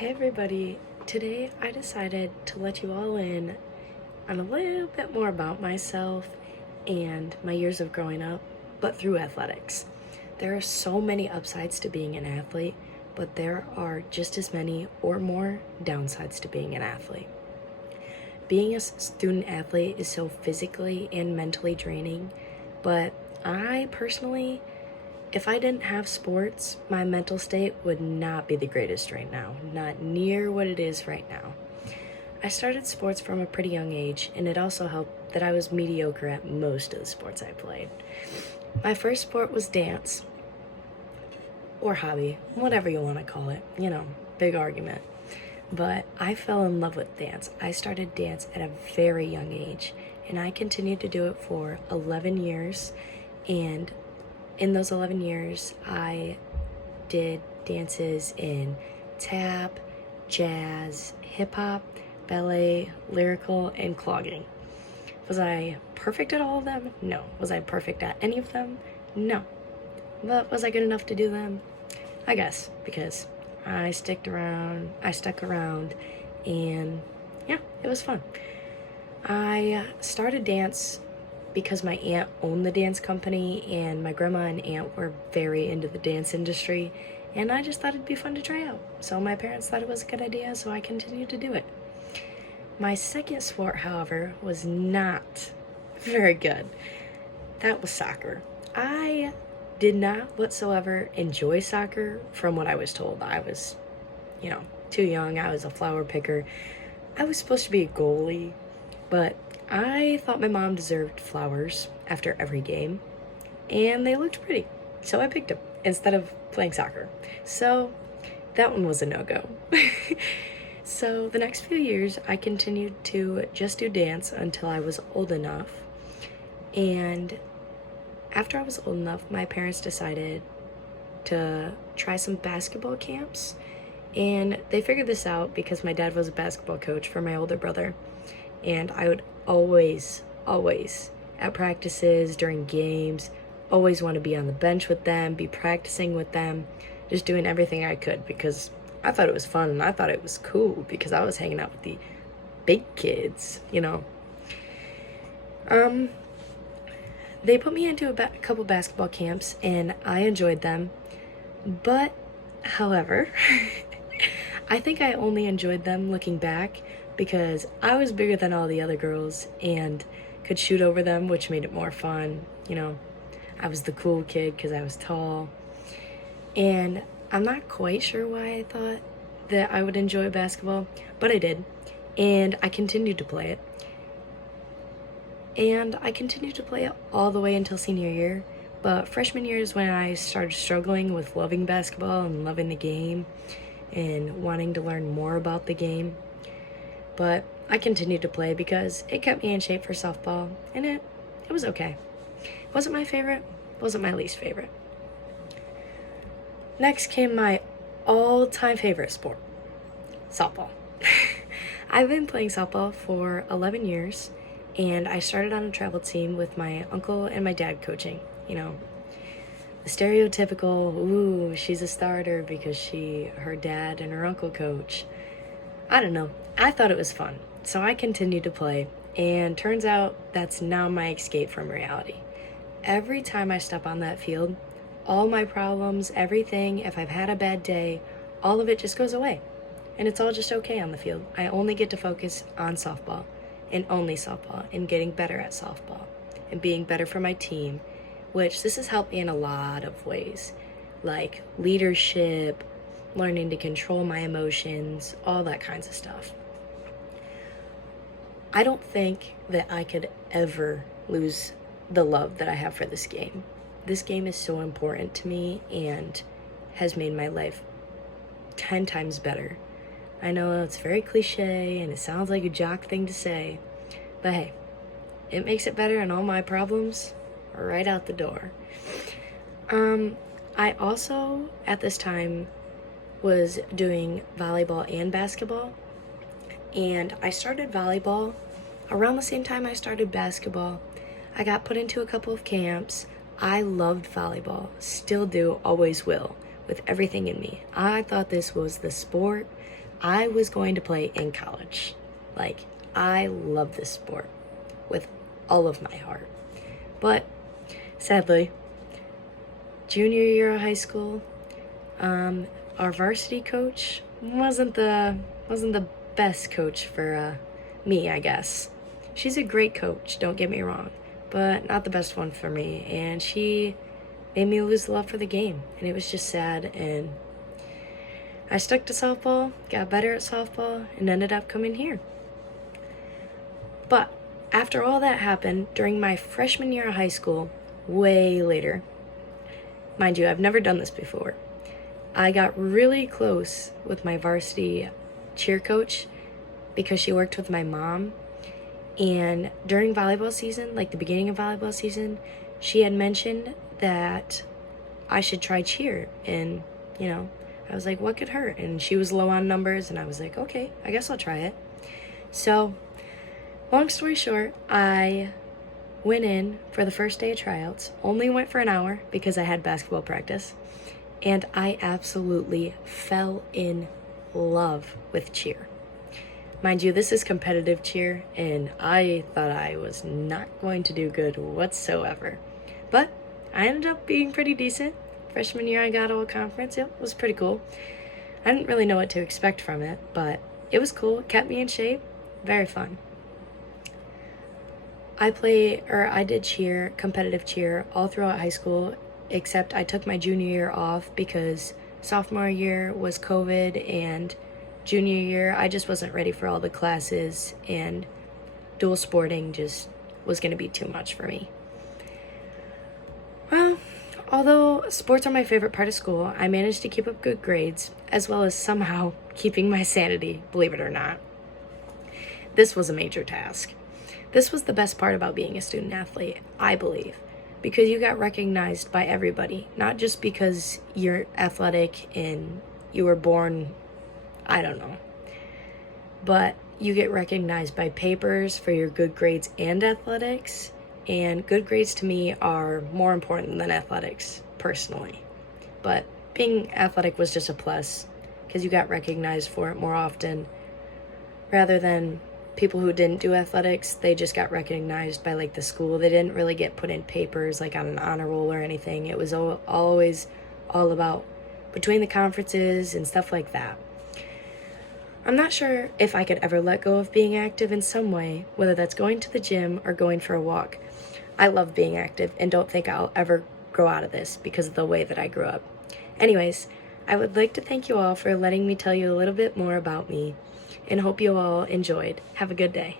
Hey everybody, today I decided to let you all in on a little bit more about myself and my years of growing up, but through athletics. There are so many upsides to being an athlete, but there are just as many or more downsides to being an athlete. Being a student athlete is so physically and mentally draining, but I personally, if I didn't have sports, my mental state would not be the greatest right now, not near what it is right now. I started sports from a pretty young age, and it also helped that I was mediocre at most of the sports I played. My first sport was dance, or hobby, whatever you want to call it, big argument. But I fell in love with dance. I started dance at a very young age, and I continued to do it for 11 years, and in those 11 years, I did dances in tap, jazz, hip hop, ballet, lyrical, and clogging. Was I perfect at all of them? No. Was I perfect at any of them? No. But was I good enough to do them? I guess, because I stuck around, and yeah, it was fun. I started dance because my aunt owned the dance company, and my grandma and aunt were very into the dance industry, and I just thought it'd be fun to try out. So my parents thought it was a good idea, so I continued to do it. My second sport, however, was not very good. That was soccer. I did not whatsoever enjoy soccer from what I was told. I was, too young. I was a flower picker. I was supposed to be a goalie, but I thought my mom deserved flowers after every game, and they looked pretty, so I picked them instead of playing soccer. So that one was a no-go. So the next few years, I continued to just do dance until I was old enough, and after I was old enough, my parents decided to try some basketball camps, and they figured this out because my dad was a basketball coach for my older brother. And I would always, at practices, during games, always want to be on the bench with them, be practicing with them, just doing everything I could because I thought it was fun and I thought it was cool because I was hanging out with the big kids. They put me into a couple basketball camps and I enjoyed them, but, however, I think I only enjoyed them looking back because I was bigger than all the other girls and could shoot over them, which made it more fun. I was the cool kid because I was tall. And I'm not quite sure why I thought that I would enjoy basketball, but I did. And I continued to play it. And I continued to play it all the way until senior year. But freshman year is when I started struggling with loving basketball and loving the game and wanting to learn more about the game. But I continued to play because it kept me in shape for softball, and it was okay. Wasn't my favorite, wasn't my least favorite. Next came my all-time favorite sport, softball. I've been playing softball for 11 years, and I started on a travel team with my uncle and my dad coaching. The stereotypical, ooh, she's a starter because her dad and her uncle coach. I don't know. I thought it was fun, so I continued to play, and turns out that's now my escape from reality. Every time I step on that field, all my problems, everything, if I've had a bad day, all of it just goes away, and it's all just okay on the field. I only get to focus on softball, and only softball, and getting better at softball, and being better for my team, which this has helped me in a lot of ways, like leadership, learning to control my emotions, all that kinds of stuff. I don't think that I could ever lose the love that I have for this game. This game is so important to me and has made my life 10 times better. I know it's very cliche and it sounds like a jock thing to say, but hey, it makes it better and all my problems are right out the door. I also, at this time, was doing volleyball and basketball, and I started volleyball around the same time I started basketball. I got put into a couple of camps. I loved volleyball, still do, always will, with everything in me. I thought this was the sport I was going to play in college. Like, I love this sport with all of my heart. But sadly, junior year of high school, our varsity coach wasn't the best coach for me, I guess. She's a great coach, don't get me wrong, but not the best one for me. And she made me lose love for the game, and it was just sad. And I stuck to softball, got better at softball, and ended up coming here. But after all that happened, during my freshman year of high school, way later, mind you, I've never done this before, I got really close with my varsity cheer coach because she worked with my mom. And during volleyball season, like the beginning of volleyball season, she had mentioned that I should try cheer. And, I was like, what could hurt? And she was low on numbers, and I was like, okay, I guess I'll try it. So, long story short, I went in for the first day of tryouts, only went for an hour because I had basketball practice, and I absolutely fell in love with cheer. Mind you, this is competitive cheer, and I thought I was not going to do good whatsoever. But I ended up being pretty decent. Freshman year, I got all conference. It was pretty cool. I didn't really know what to expect from it, but it was cool. It kept me in shape. Very fun. I did cheer, competitive cheer, all throughout high school, except I took my junior year off because sophomore year was COVID, and junior year, I just wasn't ready for all the classes, and dual sporting just was going to be too much for me. Well, although sports are my favorite part of school, I managed to keep up good grades, as well as somehow keeping my sanity, believe it or not. This was a major task. This was the best part about being a student athlete, I believe, because you got recognized by everybody, not just because you're athletic and you were born, I don't know, but you get recognized by papers for your good grades and athletics, and good grades to me are more important than athletics, personally. But being athletic was just a plus, because you got recognized for it more often, rather than people who didn't do athletics. They just got recognized by like the school. They didn't really get put in papers like on an honor roll or anything. It was always all about between the conferences and stuff like that. I'm not sure if I could ever let go of being active in some way, whether that's going to the gym or going for a walk. I love being active and don't think I'll ever grow out of this because of the way that I grew up. Anyways, I would like to thank you all for letting me tell you a little bit more about me, and hope you all enjoyed. Have a good day.